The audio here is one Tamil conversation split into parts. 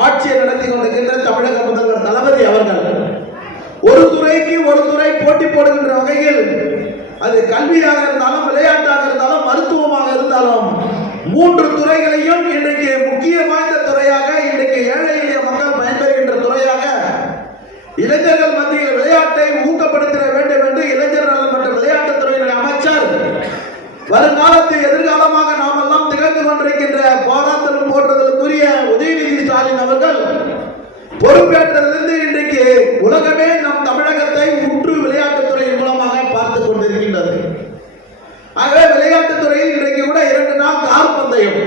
ஆட்சியை நடத்தி கொண்டிருக்கின்ற தமிழக முதல்வர் தளபதி அவர்கள். ஒரு துறைக்கு ஒரு துறை போட்டி போடுகின்ற வகையில் அது கல்வியாக இருந்தாலும் விளையாட்டாக இருந்தாலும் மருத்துவமாக இருந்தாலும் மூன்று துறைகளையும் இன்றைக்கு முக்கிய வாய்ந்த துறையாக இன்றைக்கு ஏழை எளிய மக்கள் பயன்பெறுகின்ற துறையாக இளைஞர்கள் மத்தியில் விளையாட்டை ஊக்கப்படுத்த வேண்டும் என்று இளைஞர் நலன் மற்றும் விளையாட்டுத் துறையினுடைய அமைச்சர் வருங்காலத்தை எதிர்காலமாக நாம் எல்லாம் திகழ்ந்து கொண்டிருக்கின்ற போராட்டம் போன்றதற்குரிய உதயநிதி ஸ்டாலின் அவர்கள் பொறுப்பேற்றதிலிருந்து இன்றைக்கு உலகமே நம் தமிழக உற்று விளையாட்டுத் துறையின் மூலமாக பார்த்துக் கொண்டிருக்கின்றது ஆகவே விளையாட்டுத் துறையில் இன்றைக்கு கூட இரண்டு நாள் கார் பந்தயம்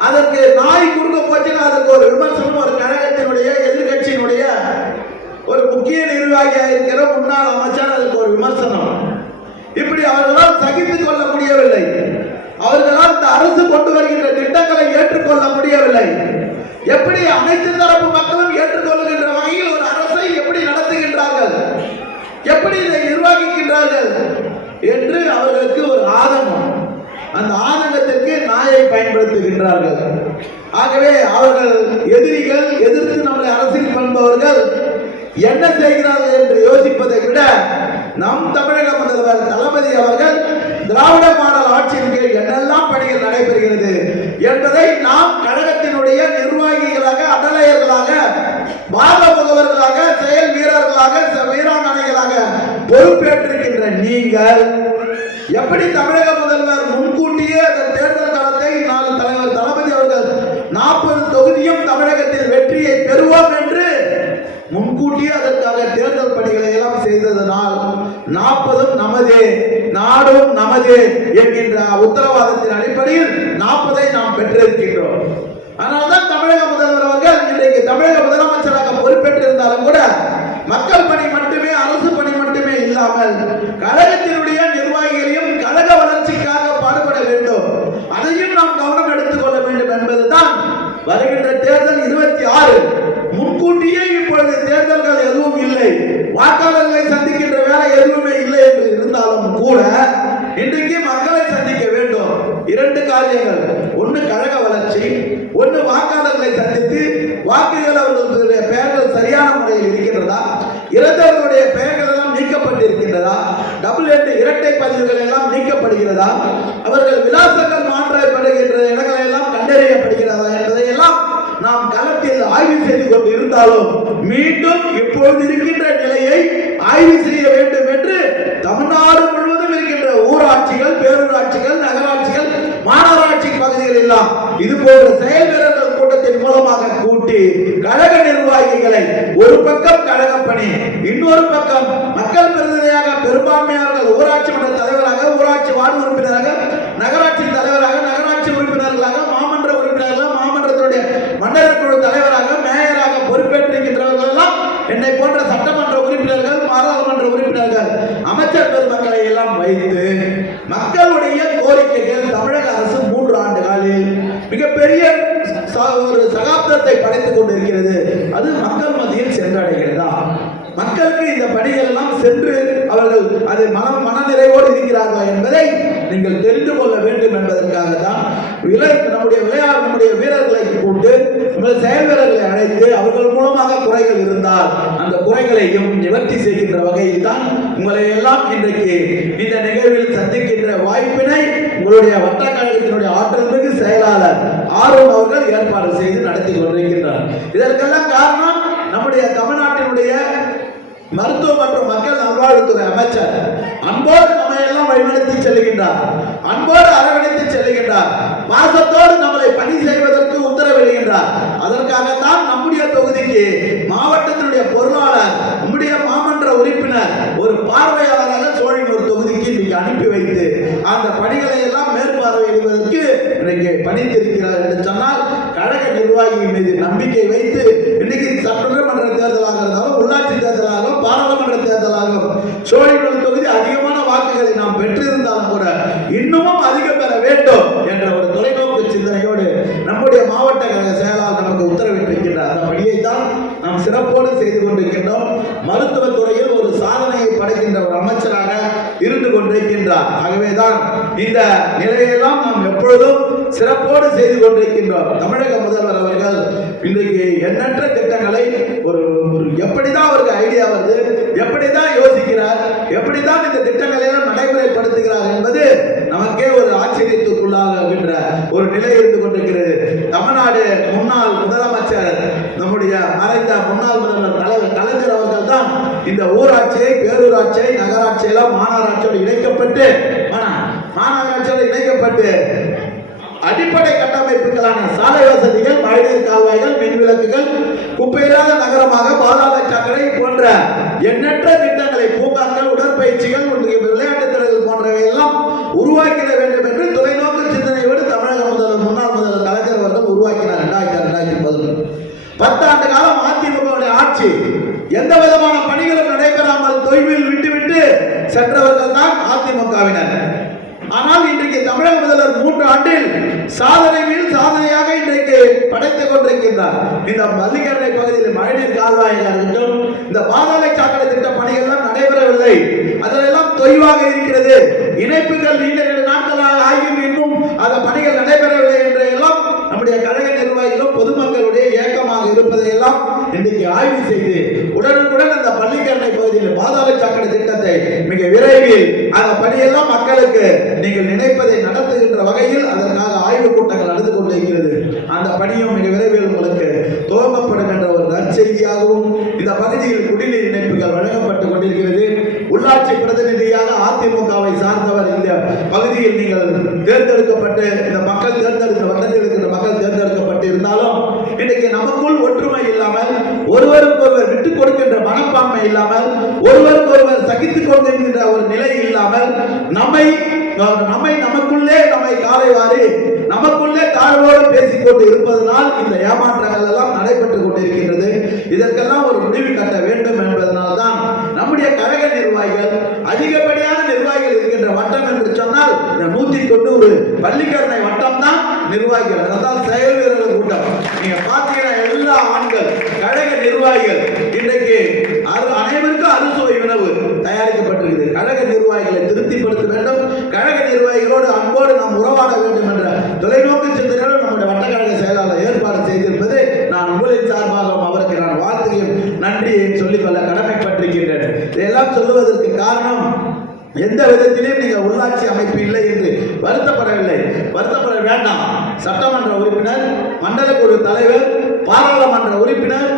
அதற்கு நாய் குறுக்க போச்சுன்னா அதுக்கு ஒரு விமர்சனம் ஒரு கழகத்தினுடைய எதிர்கட்சியினுடைய ஒரு முக்கிய நிர்வாகியாக இருக்கிற முன்னாள் அமைச்சர் அதுக்கு ஒரு விமர்சனம் இப்படி அவர்களால் சகித்துக் கொள்ள முடியவில்லை அவர்களால் இந்த அரசு கொண்டு வருகின்ற திட்டங்களை ஏற்றுக்கொள்ள முடியவில்லை எப்படி அனைத்து தரப்பு மக்களும் ஏற்றுக்கொள்கின்ற வகையில் ஒரு அரசை எப்படி நடத்துகின்றார்கள் எப்படி இதை நிர்வகிக்கின்றார்கள் என்று அவர்களுக்கு ஒரு ஆதங்கம் அந்த ஆதங்கத்திற்கு நாயை பயன்படுத்துகின்றார்கள். ஆகவே அவர்கள் எதிரிகள் எதிர்த்து நம்மளை அரசியல் பண்பவர்கள் என்ன செய்கிறார்கள் என்று யோசிப்பதை விட நம் தமிழக முதல்வர் தளபதி அவர்கள் திராவிட மாடல் ஆட்சியின் கீழ் என்னெல்லாம் பணிகள் நடைபெறுகிறது என்பதை நாம் கழகத்தினுடைய நிர்வாகிகளாக அடலையர்களாக வாத முகவர்களாக செயல் வீரர்களாக வீராங்கனைகளாக பொறுப்பேற்றிருக்கின்ற நீங்கள் எப்படி தமிழக முதல்வர் முன்கூட்டியே அந்த தேர்தல் காலத்தை நாலு தலைவர் தளபதி அவர்கள் நாற்பது தொகுதியும் தமிழகத்தில் வெற்றியை பெறுவோம் என்று முன்கூட்டியே அதற்காக தேர்தல் பணிகளை எல்லாம் செய்ததனால் நாற்பதும் நமதே நாடும் நமது என்கின்ற உத்தரவாதத்தின் அடிப்படையில் நாற்பதை நாம் பெற்றிருக்கின்றோம். அதனால்தான் தமிழக முதல்வர் அவர்கள் இன்றைக்கு தமிழக முதலமைச்சராக பொறுப்பேற்றிருந்தாலும் கூட மக்கள் பணி மட்டுமே அரசு பணி மட்டுமே இல்லாமல் கழக கூட இன்றைக்கு மக்களை சந்திக்க வேண்டும். இரண்டு காரியங்கள். ஒன்று கழக வளர்ச்சி ஒன்று வாக்காளர்களை சந்தித்து வாக்குகள் அவர்களுடைய பெயர்கள் சரியான முறையில் இருக்கின்றதா? இறந்தவர்களுடைய பெயர்கள் எல்லாம் நீக்கப்பட்டிருக்கின்றதா? டபுள் எட்டு இரட்டை பதிவுகள் எல்லாம் நீக்கப்படுகிறதா? அவர்கள் விலாசங்கள் மாற்றப்படுகின்ற இடங்கள் எல்லாம் கண்டறியப்படுகிறதா என்பதை எல்லாம் நாம் களத்தில் ஆய்வு செய்து கொண்டு இருந்தாலும் மீண்டும் இப்பொழுது இருக்கின்ற நிலையை ஆய்வு செய்ய வேண்டும் என்று தமிழ்நாடு ஊராட்சிகள் பேரூராட்சிகள் நகராட்சிகள் மாநகராட்சி பகுதிகள் எல்லாம் இது போன்ற செயல் கூட்டத்தின் மூலமாக கூட்டி கழக நிர்வாகிகளை ஒரு பக்கம் கழக பணி இன்னொரு பக்கம் மக்கள் பிரதிநிதியாக பெரும்பான்மையாளர்கள் ஊராட்சி மன்ற தலைவராக ஊராட்சி வார்டு உறுப்பினராக நகராட்சி தலைவராக நகராட்சி உறுப்பினர்களாக மாமன்றத்தினுடைய மண்டல குழு தலைவராக மேயராக பொறுப்பேற்றிருக்கின்றவர்கள் எல்லாம் என்னை போன்ற சட்டமன்ற உறுப்பினர்கள் பாராளுமன்ற உறுப்பினர்கள் அமைச்சர் பெருமக்களை எல்லாம் வைத்து மக்களுடைய கோரிக்கைகள் தமிழக அரசு மூன்று ஆண்டு காலில் மிகப்பெரிய ச- ஒரு சகாப்தத்தை படைத்துக் கொண்டிருக்கிறது. அது மக்கள் மத்தியில் சென்றடைகிறதா? மக்களுக்கு இந்த பணிகள் எல்லாம் சென்று அவர்கள் அதை மன மனநிறைவோடு இருக்கிறார்களா என்பதை நீங்கள் தெரிந்து கொள்ள வேண்டும் என்பதற்காக தான் நம்முடைய விளையாட நம்முடைய வீரர்களை கூட்டு நம்முடைய செயல் வீரர்களை அழைத்து அவர்கள் மூலமாக குறைகள் இருந்தால் அந்த குறைகளையும் நிவர்த்தி செய்கின்ற வகையில் தான் உங்களை எல்லாம் இன்றைக்கு இந்த நிகழ்வில் சந்திக்கின்ற வாய்ப்பினை உங்களுடைய வட்டக்கழகத்தினுடைய ஆற்றல் மிகு செயலாளர் ஆர்வம் அவர்கள் ஏற்பாடு செய்து நடத்தி கொண்டிருக்கின்றார். இதற்கெல்லாம் காரணம் நம்முடைய தமிழ்நாட்டினுடைய மருத்துவ மற்றும் மக்கள் நல்வாழ்வுத்துறை அமைச்சர் அன்போடு நம்மை எல்லாம் வழிநடத்தி செல்கின்றார். அன்போடு அரவணைத்து செல்கின்றார். பாசத்தோடு நம்மளை பணி செய்வதற்கு உத்தரவிடுகின்றார். அதற்காகத்தான் நம்முடைய தொகுதிக்கு மாவட்டத்தினுடைய பொருளாளர் நம்முடைய மாமன்ற உறுப்பினர் ஒரு பார்வையாளராக சோழினூர் தொகுதிக்கு இன்னைக்கு அனுப்பி வைத்து அந்த பணிகளை எல்லாம் மேற்பார்வையிடுவதற்கு இன்றைக்கு பணித்திருக்கிறார் நிர்வாகிகள் மீது நம்பிக்கை வைத்து இன்னைக்கு சட்டமன்ற தேர்தலாக இருந்தாலும் உள்ளாட்சி தேர்தலாகவும் பாராளுமன்ற தேர்தலாகவும் சோழிகள் தொகுதி அதிகமான வாக்குகளை நாம் பெற்றிருந்தாலும் கூட இன்னமும் அதிகம் பெற வேண்டும் என்ற ஒரு தொலைநோக்கு சிந்தனையோடு நம்முடைய மாவட்ட கழக செயலாளர் நமக்கு உத்தரவிட்டிருக்கின்றார். அந்த பணியை தான் நாம் சிறப்போடு செய்து கொண்டிருக்கின்றோம். மருத்துவ துறையில் ஒரு சாதனையை படைக்கின்ற ஒரு அமைச்சராக இருந்து கொண்டிருக்கின்றார். ஆகவேதான் இந்த நிலையெல்லாம் நாம் எப்பொழுதும் சிறப்போடு செய்து கொண்டிருக்கின்றோம். நம்முடைய மறைந்த முன்னாள் முதல்வர் தலைவர் கலைஞர் அவர்கள் தான் இந்த ஊராட்சியை பேரூராட்சியை நகராட்சியில மாநகராட்சியோடு இணைக்கப்பட்டு மாநகராட்சியோடு இணைக்கப்பட்டு அடிப்படை கட்டமைப்புகளான சாலை வசதிகள் மழைநீர் கால்வாய்கள் மின் விளக்குகள் குப்பையில்லாத நகரமாக பாதாள சாக்கடை போன்ற எண்ணற்ற திட்டங்களை பூங்காக்கள் உடற்பயிற்சிகள் விளையாட்டுத் திறன்கள் போன்றவை எல்லாம் உருவாக்கிட வேண்டும் என்று தொலைநோக்கு சிந்தனையோடு தமிழக முதல்வர் முன்னாள் முதல்வர் கலைஞர் அவர்கள் உருவாக்கினார் ரெண்டாயிரத்தி ரெண்டாயிரத்தி பதினொன்று பத்தாண்டு காலம் அதிமுகவுடைய ஆட்சி. எந்த விதமான பணிகளும் நடைபெறாமல் தொய்வில் விட்டுவிட்டு சென்றவர்கள் தான் அதிமுகவினர். ஆனால் இன்றைக்கு தமிழக முதல்வர் மூன்று ஆண்டில் சாதனை மேல் சாதனையாக இன்றைக்கு படைத்துக் கொண்டிருக்கின்றார். இந்த மல்லிகரணை பகுதியில் மழைநீர் கால்வாயாக இருக்கட்டும் இந்த பாதாள சாக்கடை திட்ட பணிகள்லாம் நடைபெறவில்லை. அதெல்லாம் தொய்வாக இருக்கிறது. இணைப்புகள் நீண்ட நெடு நாட்களாக ஆகியும் இன்னும் அந்த பணிகள் நடைபெறவில்லை என்ற எல்லாம் நம்முடைய கழக நிர்வாகிகளும் இருப்பதை எல்லாம் இன்றைக்கு ஆய்வு செய்து உடனுக்குடன் அந்த பள்ளிக்கரணை பகுதியில் பாதாள சாக்கடை திட்டத்தை மிக விரைவில் அந்த பணியெல்லாம் மக்களுக்கு நீங்கள் நினைப்பதை நடத்துகின்ற வகையில் அதற்காக ஆய்வுக் கூட்டங்கள் நடந்து கொண்டிருக்கிறது. அந்த பணியும் மிக விரைவில் உங்களுக்கு துவங்கப்படும் என்ற ஒரு நற்செய்தியாகவும் இந்த பகுதியில் குடிநீர் இணைப்புகள் வழங்கப்பட்டுக் கொண்டிருக்கிறது. உள்ளாட்சி பிரதிநிதியாக அதிமுகவை சார்ந்தவர் இந்த பகுதியில் நீங்கள் தேர்ந்தெடுக்கப்பட்டு இந்த மக்கள் தேர்ந்தெடுத்த வட்டத்தில் இருக்கிற மக்கள் தேர்ந்தெடுக்க நமக்குள் ஒற்றுமை இல்லாமல் ஒருவருக்கு ஒருவர் விட்டுக் கொடுக்கின்ற மனப்பான்மை இல்லாமல் ஒருவருக்கு ஒருவர் சகித்துக் கொண்டிருக்கின்ற ஒரு நிலை இல்லாமல் நம்மை நம்மை நமக்குள்ளே நம்மை காலை வாரி நமக்குள்ளே தாழ்வோடு பேசிக்கொண்டு இருப்பதனால் இந்த ஏமாற்றங்கள் எல்லாம் நடைபெற்றுக் கொண்டிருக்கின்றது. இதற்கெல்லாம் ஒரு முடிவு கட்ட வேண்டும் என்பதனால் தான் நம்முடைய கழக நிர்வாகிகள் அதிகப்படியான நிர்வாகிகள் இருக்கின்ற வட்டம் என்று சொன்னால் இந்த நூத்தி தொண்ணூறு பள்ளிக்கரணை வட்டம் தான் நிர்வாகிகள். அதான் செயல் வீரர்கள் கூட்டம். நீங்க பாத்தீங்க நிர்வாகிகள். இன்றைக்கு அரு- அனைவருக்கும் அறுசுவை உணவு தயாரிக்கப்பட்டிருக்கிறது. கழக நிர்வாகிகளை திருப்திப்படுத்த வேண்டும். கழக நிர்வாகிகளோடு அன்போடு நாம் உறவாட வேண்டும் என்ற தொலைநோக்கு சிந்தனையோடு நம்முடைய வட்டக்கழக செயலாளர் ஏற்பாடு செய்திருப்பது நான் உங்களின் சார்பாகவும் அவருக்கு நான் வாழ்த்தையும் நன்றியையும் சொல்லிக்கொள்ள கடமைப்பட்டிருக்கின்றேன். இதையெல்லாம் சொல்லுவதற்கு காரணம் எந்த விதத்திலையும் நீங்கள் உள்ளாட்சி அமைப்பு இல்லை என்று வருத்தப்படவில்லை. வருத்தப்பட வேண்டாம். சட்டமன்ற உறுப்பினர் மண்டல குழு தலைவர் பாராளுமன்ற உறுப்பினர்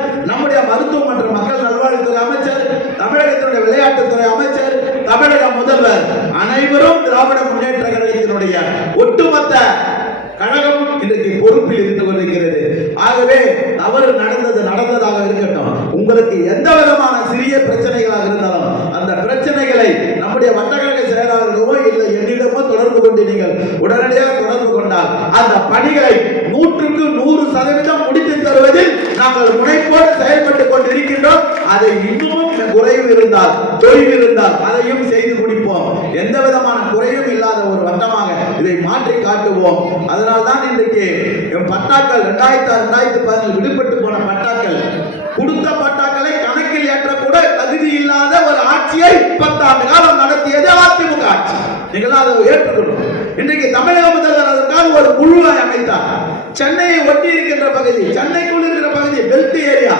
நம்முடைய மற்றும் மக்கள் நல்வாழ்வுத்துறை அமைச்சர் தமிழகத்தினுடைய விளையாட்டுத்துறை அமைச்சர் தமிழக முதல்வர் அனைவரும் திராவிட முன்னேற்ற கழகத்தினுடைய ஒட்டுமொத்த கழகம் இன்றைக்கு பொறுப்பில் இருந்து கொண்டிருக்கிறது. ஆகவே தவறு நடந்தது நடந்ததாக இருக்கட்டும். உங்களுக்கு எந்த விதமான சிறிய பிரச்சனைகளாக இருந்தாலும் அந்த பிரச்சனைகளை நம்முடைய வட்டக்கழக செயலாளர்களோ இல்லை என்னிடமோ தொடர்பு கொண்டு நீங்கள் உடனடியாக தொடர்பு கொண்டால் அந்த பணிகளை நூற்றுக்கு நூறு சதவீதம் முடித்து தருவதில் நாங்கள் முனைப்போடு செயல்பட்டுக் கொண்டிருக்கின்றோம். அதை இன்னும் குறைவு இருந்தால் தொய்வு இருந்தால் அதையும் செய்து முடிப்போம். எந்த விதமான குறையும் இல்லாத ஒரு வட்டமாக இதை மாற்றி காட்டுவோம். அதனால் தான் இன்றைக்கு என் பட்டாக்கள் ரெண்டாயிரத்தி ரெண்டாயிரத்தி பதினேழு விடுபட்டு போன பட்டாக்கள் கொடுத்த பட்டாக்களை கணக்கில் ஏற்றக்கூட தகுதி இல்லாத ஒரு ஆட்சியை பத்தாண்டு காலம் நடத்தியது அதிமுக ஆட்சி. நீங்கள் அதை ஏற்றுக்கணும் இன்றைக்கு தமிழக முதல்வர் அதற்காக ஒரு குழுவை அமைத்தார். சென்னையை ஒட்டி இருக்கின்ற பகுதி சென்னைக்குள் இருக்கிற பகுதி பெல்ட் ஏரியா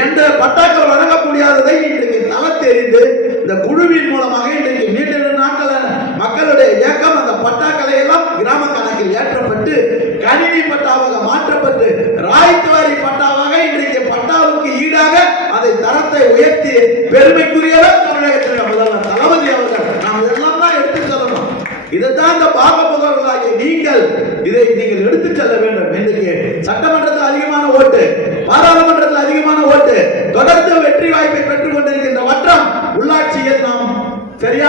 என்ற பட்டாக்கள் வழங்க முடியாததை இன்றைக்கு தெரிந்து இந்த குழுவின் மூலமாக இன்றைக்கு நீண்ட நெடு நாட்கள மக்களுடைய இயக்கம் அந்த பட்டாக்களை எல்லாம் கிராம கணக்கில் ஏற்றப்பட்டு கணினி பட்டாவாக மாற்றப்பட்டு ராய்த்துவாரி பட்டாவாக இன்றைக்கு பட்டாவுக்கு ஈடாக அதை தரத்தை உயர்த்தி பெருமைக்குரியவர் தமிழகத்தினுடைய முதல்வர் தளபதி அவர்கள் நாம் இதெல்லாம் தான் எடுத்து சொல்லணும் இதைத்தான் இந்த பாகமுகர்களாகிய நீங்கள் இதை நீங்கள் எடுத்துச் செல்ல வேண்டும் இன்றைக்கு சட்டமன்றத்தில் அதிகமான ஓட்டு பாராளுமன்றத்தில் அதிகமான ஓட்டு தொடர்ந்து வெற்றி வாய்ப்பை பெற்றுக் கொண்டிருக்கின்ற வட்டம் உள்ளாட்சியில் நாம்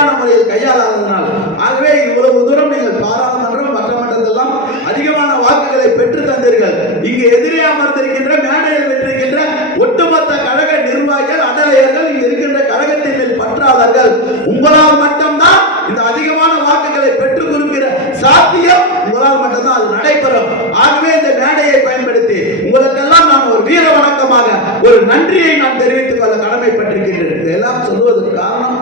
சரியான முறையில் கையாளாததனால் ஆகவே இவ்வளவு தூரம் நீங்கள் பாராளுமன்றம் மன்றமன்றத்தெல்லாம் அதிகமான வாக்குகளை பெற்று தந்தீர்கள். இங்கு எதிரே அமர்ந்திருக்கின்ற மேடையில் வெற்றிருக்கின்ற ஒட்டுமொத்த கழக நிர்வாகிகள் அடலையர்கள் இங்கு இருக்கின்ற கழகத்தின் மேல் பற்றாளர்கள் உங்களால் மட்டும்தான் இந்த அதிகமான வாக்குகளை பெற்றுக் கொடுக்கிற சாத்தியம் உங்களால் மட்டும்தான் அது நடைபெறும். ஆகவே இந்த மேடையை பயன்படுத்தி உங்களுக்கெல்லாம் நான் ஒரு வீர வணக்கமாக ஒரு நன்றியை நான் தெரிவித்துக் கொள்ள கடமைப்பட்டிருக்கின்றேன் இதெல்லாம் சொல்வதற்கு காரணம்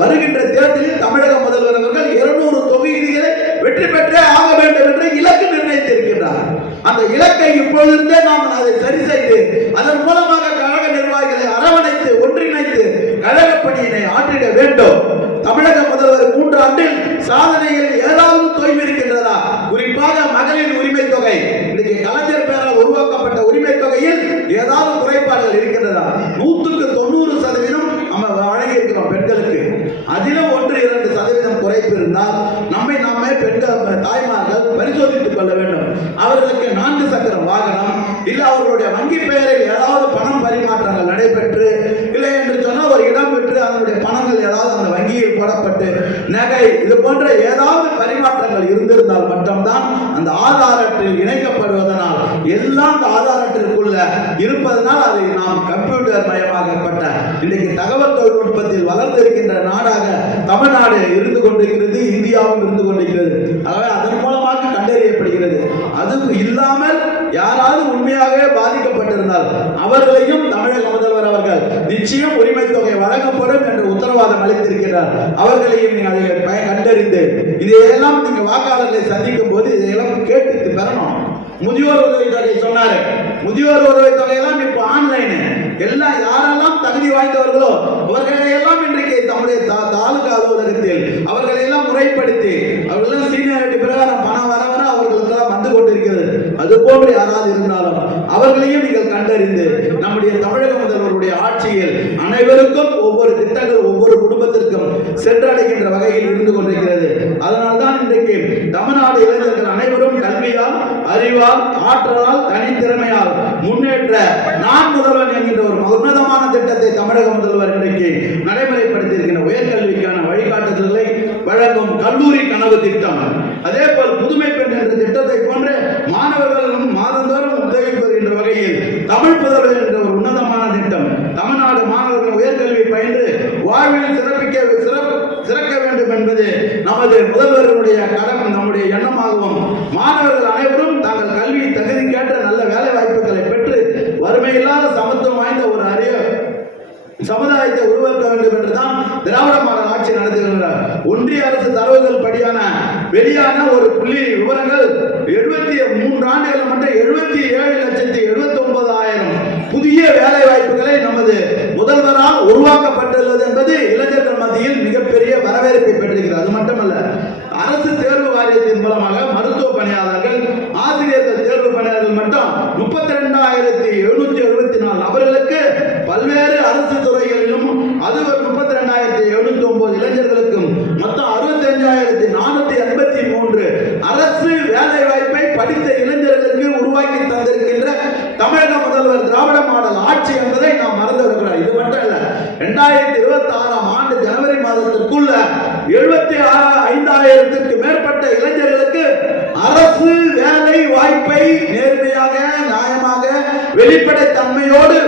வருகின்ற தேர்தலில் தமிழக முதல்வர் அவர்கள் இருநூறு தொகுதிகளை வெற்றி பெற்றே ஆக வேண்டும் என்று இலக்கு நிர்ணயித்திருக்கின்றார் அந்த இலக்கை இப்பொழுதே நாம் அதை சரி செய்து அதன் மூலமாக கழக நிர்வாகிகளை அரவணைத்து ஒன்றிணைத்து கழக பணியினை ஆற்றிட வேண்டும். தமிழக முதல்வர் மூன்று ஆண்டில் சாதனைகள் ஏதாவது தொய்வு இருக்கின்றதா குறிப்பாக மகளிர் உரிமை தொகை இன்னைக்கு கலைஞர் பெயரால் உருவாக்கப்பட்ட உரிமை தொகையில் ஏதாவது குறைபாடுகள் இருக்கின்றதா நூற்றுக்கு தொண்ணூறு சதவீதம் நம்ம வழங்கி இருக்கிறோம் பெண்களுக்கு அதிலும் ஒன்று இரண்டு சதவீதம் குறைப்பு இருந்தால் நம்மை நாமே பெண்கள் தாய்மார்கள் பரிசோதித்துக் கொள்ள வேண்டும் அவர்களுக்கு நான்கு சக்கர வாகனம் இல்லை அவர்களுடைய வங்கி பெயரில் ஏதாவது பணம் பரிமாற்றங்கள் நடைபெற்று இல்லை என்று சொன்னால் ஒரு இடம் பெற்று அதனுடைய பணங்கள் ஏதாவது அந்த வங்கியில் போடப்பட்டு நகை இது போன்ற ஏதாவது பரிமாற்றங்கள் இருந்திருந்தால் மட்டும்தான் அந்த ஆதார் அட்டையில் இணைக்கப்படுவதனால் எல்லாம் அந்த ஆதார் அட்டைக்குள்ள இருப்பதனால் அதை நாம் கம்ப்யூட்டர் மயமாக்கப்பட்ட இன்றைக்கு தகவல் தொழில்நுட்பத்தில் வளர்ந்திருக்கின்ற நாடாக தமிழ்நாடு இருந்து கொண்டிருக்கிறது இந்தியாவும் இருந்து கொண்டிருக்கிறது. ஆகவே அதன் மூலமாக கண்டறியப்படுகிறது. அது இல்லாமல் யாராவது உண்மையாகவே பாதிக்கப்பட்டிருந்தால் அவர்களையும் தமிழக முதல்வர் அவர்கள் நிச்சயம் உரிமை தொகை வழங்கப்படும் என்று உத்தரவாதம் அளித்திருக்கிறார். அவர்களையும் நீங்கள் இருக்குது இதையெல்லாம் நீங்க வாக்காளர்களை சந்திக்கும் போது இதையெல்லாம் கேட்டு பெறணும். முதியோர் உதவி தொகை சொன்னாரு. முதியோர் உதவி தொகையெல்லாம் இப்போ ஆன்லைன் எல்லாம் யாரெல்லாம் தகுதி வாய்ந்தவர்களோ அவர்களை எல்லாம் இன்றைக்கு தம்முடைய தாலுகா அலுவலகத்தில் அவர்களை எல்லாம் முறைப்படுத்தி அவர்கள் சீனியாரிட்டி பிரகாரம் பணம் வர வர அவர்களுக்கெல்லாம் வந்து கொண்டிருக்கிறது. அது போன்று யாராவது இருந்தாலும் அவர்களையும் நீங்கள் கண்டறிந்து நம்முடைய தமிழக முதல்வருடைய ஆட்சியில் அனைவருக்கும் ஒவ்வொரு திட்டங்கள் ஒவ்வொரு சென்றடைகின்ற வகையில் இருந்து கொண்டிருக்கிறது. அதனால்தான் இன்றைக்கு தமிழ்நாடு இளைஞர்கள் அனைவரும் கல்வியால் அறிவால் ஆற்றலால் தனித்திறமையால் முன்னேற்ற நான் முதல்வன் என்கின்ற ஒரு உன்னதமான திட்டத்தை தமிழக முதல்வர் இன்றைக்கு நடைமுறைப்படுத்தியிருக்கின்ற உயர்கல்விக்கான வழிகாட்டுதல்களை வழங்கும் கல்லூரி கனவு திட்டம். அதே போல் புதுமை பெண் என்ற திட்டத்தை போன்று மாணவர்களும் மாதந்தோறும் உதவி பெறுகின்ற வகையில் தமிழ் புதல்வர் என்ற ஒரு உன்னதமான திட்டம் தமிழ்நாடு மாணவர்கள் உயர்கல்வி பயின்று வாழ்வில் சிறப்பிக்க சிறப்பு சிறக்க வேண்டும் என்பது நமது முதல்வர்களுடைய கடன் நம்முடைய எண்ணமாகவும் மாணவர்கள் அனைவரும் தாங்கள் கல்வி தகுதி கேட்ட நல்ல வேலை வாய்ப்புகளை பெற்று வறுமையில்லாத சமத்துவம் வாய்ந்த ஒரு அரிய சமுதாயத்தை உருவாக்க வேண்டும் என்றுதான் திராவிட மாடல் ஆட்சி நடத்துகின்றனர் ஒன்றிய அரசு தரவுகள் படியான வெளியான ஒரு புள்ளி விவரங்கள் எழுபத்தி மூன்று ஆண்டுகள் மட்டும் எழுபத்தி ஏழு லட்சத்தி எழுபத்தி ஒன்பதாயிரம் புதிய வேலை வாய்ப்புகளை நமது முதல்வரால் உருவாக்கப்பட்டுள்ளது என்பது இளைஞர்கள் மத்தியில் மிகப்பெரிய வரவேற்பை பெற்றிருக்கிறது. அது மட்டுமல்ல அரசு தேர்வு வாரியத்தின் மூலமாக மருத்துவ பணியாளர்கள் ஆசிரியர்கள் தேர்வு பணியாளர்கள் மட்டும் முப்பத்தி ரெண்டாயிரத்தி எழுநூத்தி எழுபத்தி நாலு நபர்களுக்கு பல்வேறு அரசு துறை அது ஒரு முப்பத்தி ரெண்டாயிரத்தி எழுநூத்தி ஒன்பது இளைஞர்களுக்கும் மொத்தம் அறுபத்தி அஞ்சாயிரத்தி நானூத்தி எண்பத்தி மூன்று அரசு வேலை வாய்ப்பை படித்த இளைஞர்களுக்கு உருவாக்கி தந்திருக்கின்ற தமிழக முதல்வர் திராவிட மாடல் ஆட்சி என்பதை நாம் மறந்து விடக்கூடாது இது மட்டும் இல்ல இரண்டாயிரத்தி இருபத்தி ஆறாம் ஆண்டு ஜனவரி மாதத்திற்குள்ள எழுபத்தி ஆறு ஐந்தாயிரத்திற்கு மேற்பட்ட இளைஞர்களுக்கு அரசு வேலை வாய்ப்பை நேர்மையாக நியாயமாக வெளிப்படை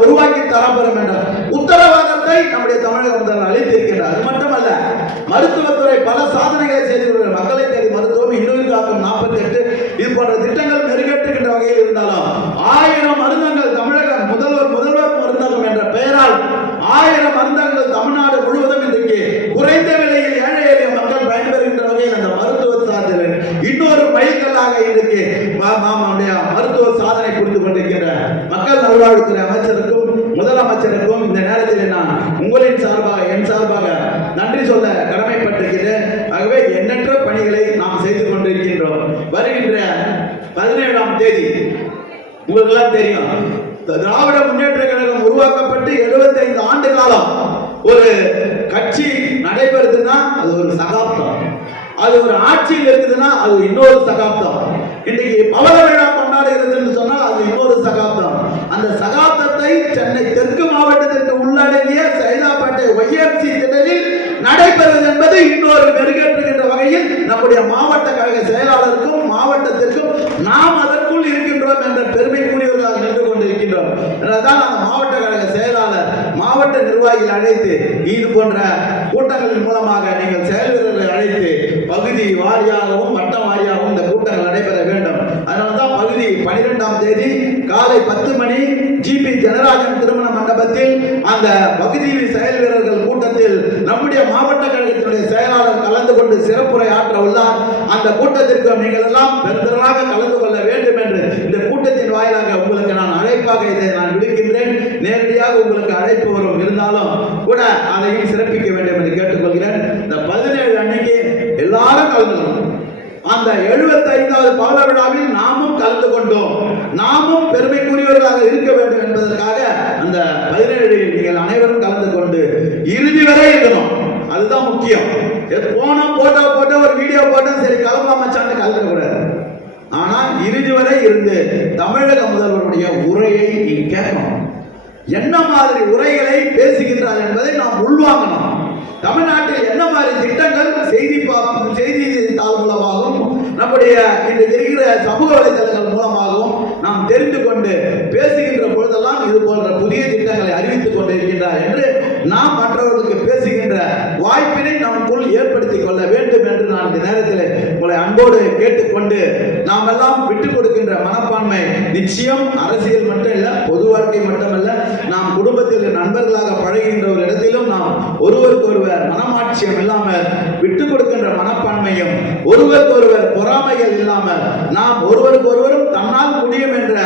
உருவாக்கி தரப்பெறும் என்ற உத்தரவாதத்தை நம்முடைய தமிழக முதல்வர் அளித்திருக்கிறார் அது மட்டுமல்ல மருத்துவத்துறை பல சாதனைகளை செய்திருக்கிறார் மக்களை தேடி மருத்துவம் இன்னொரு காக்கும் நாற்பத்தி எட்டு இது போன்ற திட்டங்கள் மெருகேற்றுகின்ற வகையில் இருந்தாலும் ஆயிரம் மருந்தங்கள் தமிழக முதல்வர் முதல்வர் மருந்தகம் என்ற பெயரால் ஆயிரம் மருந்தங்கள் தமிழ்நாடு முழுவதும் இன்றைக்கு குறைந்த விலையில் ஏழை எளிய மக்கள் பயன்பெறுகின்ற வகையில் அந்த மருத்துவ சாதனை இன்னொரு மைல்கல்லாக இன்றைக்கு மா- மாமாவுடைய மருத்துவ சாதனை புரிந்து கொண்டிருக்கின்ற நல்வாழ்வுத்துறை அமைச்சருக்கும் முதலமைச்சருக்கும் இந்த நேரத்தில் நான் உங்களின் சார்பாக என் சார்பாக நன்றி சொல்ல கடமைப்பட்டிருக்கிறேன். ஆகவே எண்ணற்ற பணிகளை நாம் செய்து கொண்டிருக்கின்றோம். வருகின்ற பதினேழாம் தேதி உங்களுக்கெல்லாம் தெரியும் திராவிட முன்னேற்ற கழகம் உருவாக்கப்பட்டு 75 ஆண்டு காலம் ஒரு கட்சி நடைபெறுதுன்னா அது ஒரு சகாப்தம். அது ஒரு ஆட்சியில் இருக்குதுன்னா அது இன்னொரு சகாப்தம். இன்னைக்கு பவள விழா கொண்டாடுகிறதுன்னு சொன்னால் அது இன்னொரு சகாப்தம். அந்த சகாப்தத்தை சென்னை தெற்கு மாவட்டத்திற்கு உள்ளடங்கிய சைதாப்பேட்டை ஒய்எம்சி திடலில் நடைபெறுவது என்பது இன்னொரு மெருகேற்றுகின்ற வகையில் நம்முடைய மாவட்ட கழக செயலாளருக்கும் மாவட்டத்திற்கும் நாம் அதற்குள் இருக்கின்றோம் என்ற பெருமைக்குரியவர்களாக நின்று கொண்டிருக்கின்றோம். என்றால் அந்த மாவட்ட கழக செயலாளர் மாவட்ட நிர்வாகிகள் அழைத்து இது போன்ற கூட்டங்களின் மூலமாக நீங்கள் செயல் வீரர்களை அழைத்து பகுதி வாரியாகவும் வட்டம் வாரியாகவும் இந்த கூட்டங்கள் நடைபெற வேண்டும். அதனால்தான் பகுதி பனிரெண்டாம் தேதி காலை பத்து மணி ஜிபி ஜனராஜன் திருமண மண்டபத்தில் அந்த பகுதியின் செயல் வீரர்கள் கூட்டத்தில் நம்முடைய மாவட்ட கழகத்தினுடைய செயலாளர் கலந்து கொண்டு சிறப்புரை ஆற்ற உள்ளார். அந்த கூட்டத்திற்கு நீங்கள் எல்லாம் பெருந்தராக கலந்து கொள்ள வேண்டும் என்று இந்த கூட்டத்தின் வாயிலாக உங்களுக்கு நான் அழைப்பாக இதை நான் விடுக்கின்றேன். நேரடியாக உங்களுக்கு அழைப்பு வரும். இருந்தாலும் கூட அதையும் சிறப்பிக்க வேண்டும் என்று கேட்டுக்கொள்கிறேன். இந்த பதினேழு அன்னைக்கு எல்லாரும் கலந்துக்கணும் அந்த 75வது பால விழாவில் நாமும் கலந்து கொண்டோம். நாம் பெருமைக்குரியவர்களாக இருக்க வேண்டும் என்பதற்காக அந்த பதினேழில் நீங்கள் அனைவரும் கலந்து கொண்டு இறுதி வரை இருக்கணும். அதுதான் முக்கியம். போனோம் போட்டோ போட்டோ ஒரு வீடியோ போட்டோம் சரி கிளம்பலாம் மச்சான்னு கலந்துக்க கூடாது. ஆனால் இறுதி வரை இருந்து தமிழக முதல்வருடைய உரையை நீ கேட்கணும். என்ன மாதிரி உரைகளை பேசுகின்றார் என்பதை நாம் உள்வாங்கணும். தமிழ்நாட்டில் என்ன மாதிரி திட்டங்கள் செய்தி செய்தி தாள் மூலமாகவும் நம்முடைய இன்று இருக்கிற சமூக வலைதளங்கள் மூலமாகவும் நாம் தெரிந்து கொண்டு பேசுகின்ற பொழுதெல்லாம் இது போன்ற புதிய திட்டங்களை அறிவித்துக் கொண்டிருக்கின்றார் என்று நாம் மற்றவர்களுக்கு பேசுகின்ற வாய்ப்பினை நமக்குள் ஏற்படுத்திக் கொள்ள வேண்டும் என்று நான் இந்த நேரத்தில் உங்களை அன்போடு கேட்டுக்கொண்டு நாம் எல்லாம் விட்டுக் கொடுக்கின்ற மனப்பான்மை நிச்சயம் அரசியல் மட்டும் இல்ல பொது வாழ்க்கை மட்டுமல்ல நாம் குடும்பத்தில் நண்பர்களாக பழகின்ற ஒரு இடத்திலும் நாம் ஒருவருக்கு ஒருவர் மனமாட்சியம் இல்லாமல் விட்டுக் கொடுக்கின்ற மனப்பான்மையும் ஒருவருக்கு ஒருவர் பொறாமைகள் இல்லாமல் நாம் ஒருவருக்கு ஒருவரும் நம்மால் முடியும் என்ற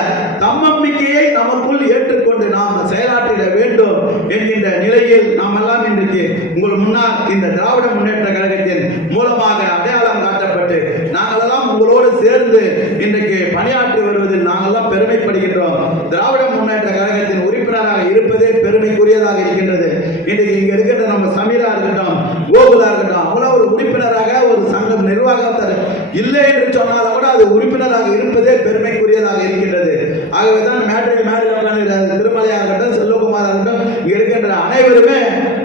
தம்மம்பிக்கையை நமக்குள் ஏற்றுக்கொண்டு நாம் செயலாற்றிட வேண்டும் என்கின்ற நிலையில் நாம் எல்லாம் இன்றைக்கு உங்கள் முன்னால் இந்த திராவிட முன்னேற்ற கழகத்தின் மூலமாக அடையாளம் காட்டப்பட்டு நாங்களெல்லாம் உங்களோடு சேர்ந்து இன்றைக்கு பணியாற்றி வருவதில் நாங்கள்லாம் பெருமைப்படுகின்றோம். திராவிட முன்னேற்ற கழகத்தின் உறுப்பினராக இருப்பதே பெருமைக்குரியதாக இருக்கின்றது. இன்றைக்கு இங்க இருக்கின்ற நம்ம சமீரா இருக்கட்டும் கோகுலா இருக்கட்டும் அவங்களாம் ஒரு உறுப்பினராக ஒரு சங்கம் நிர்வாகத்தர் இல்லை என்று சொன்னாலும் கூட அது உறுப்பினராக இருப்பதே பெருமைக்குரியதாக இருக்கின்றது ஆகவே தான் மேட்ரிக் மேடையில் உட்கார்ந்திருக்கிற திருமலையாக இருக்கட்டும் செல்வகுமார் இருக்கட்டும் இங்க இருக்கின்ற அனைவருமே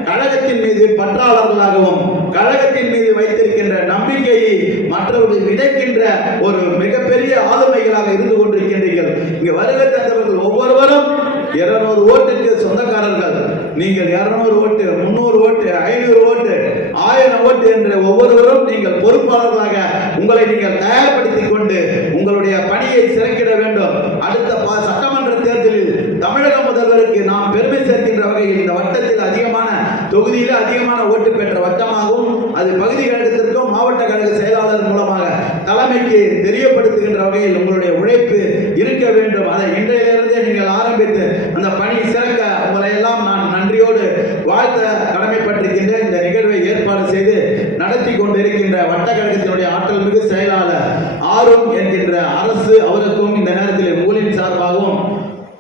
கழகத்தின் மீது பற்றாளர்களாகவும் கழகத்தின் மீது வைத்திருக்கின்ற நம்பிக்கையை மற்றவர்கள் விதைக்கின்ற ஒரு மிகப்பெரிய ஆளுமைகளாக இருந்து கொண்டிருக்கின்றீர்கள் இங்க வருகை தந்தவர்கள் ஒவ்வொருவரும் இருநூறு ஓட்டுக்கு சொந்தக்காரர்கள். நீங்கள் இருநூறு ஓட்டு முன்னூறு ஓட்டு ஐநூறு ஓட்டு ஆயிரம் ஓட்டு என்ற ஒவ்வொருவரும் நீங்கள் பொறுப்பாளர்களாக உங்களை நீங்கள் தயார்படுத்திக் கொண்டு உங்களுடைய பணியை சிறக்கிட வேண்டும். அடுத்த ப- சட்டமன்ற தேர்தலில் தமிழக முதல்வருக்கு நாம் பெருமை சேர்க்கின்ற வகையில் இந்த வட்டத்தில் அதிகமான தொகுதியில் அதிகமான ஓட்டு பெற்ற வட்டமாகவும் அது பகுதி கழகத்திற்கும் மாவட்ட கழக செயலாளர் மூலமாக தலைமைக்கு தெரியப்படுத்துகின்ற வகையில் உங்களுடைய உழைப்பு இருக்க வேண்டும் அதை இன்றையிலிருந்தே நீங்கள் ஆரம்பித்து அந்த பணி சிறக்க உங்களை எல்லாம் நான் வாழ்த்த கடமைப்பட்டிருக்கின்ற இந்த நிகழ்வை ஏற்பாடு செய்து நடத்தி கொண்டிருக்கின்ற வட்டக்கழகத்தினுடைய ஆற்றல் மிகு செயலாளர் ஆர்வம் என்கின்ற அரசு அவருக்கும் இந்த நேரத்தில் உங்களின் சார்பாகவும்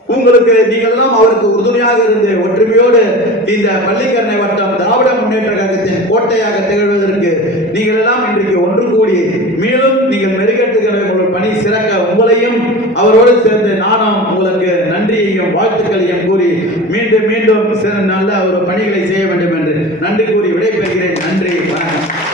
உங்களுக்கு நீங்கள் எல்லாம் அவருக்கு உறுதுணையாக இருந்து ஒற்றுமையோடு இந்த பள்ளிக்கரணை வட்டம் திராவிட முன்னேற்ற கழகத்தின் கோட்டையாக திகழ்வதற்கு நீங்கள் எல்லாம் இன்றைக்கு ஒன்று கூடி மேலும் நீங்கள் மெருகட்டுகிற உங்கள் பணி சிறக்க உங்களையும் அவரோடு சேர்ந்து நானும் உங்களுக்கு நன்றியையும் வாழ்த்துக்களையும் கூறி மீண்டும் மீண்டும் சிற நல்ல ஒரு பணிகளை செய்ய வேண்டும் என்று நன்றி கூறி விடைபெறுகிறேன். நன்றி வணக்கம்.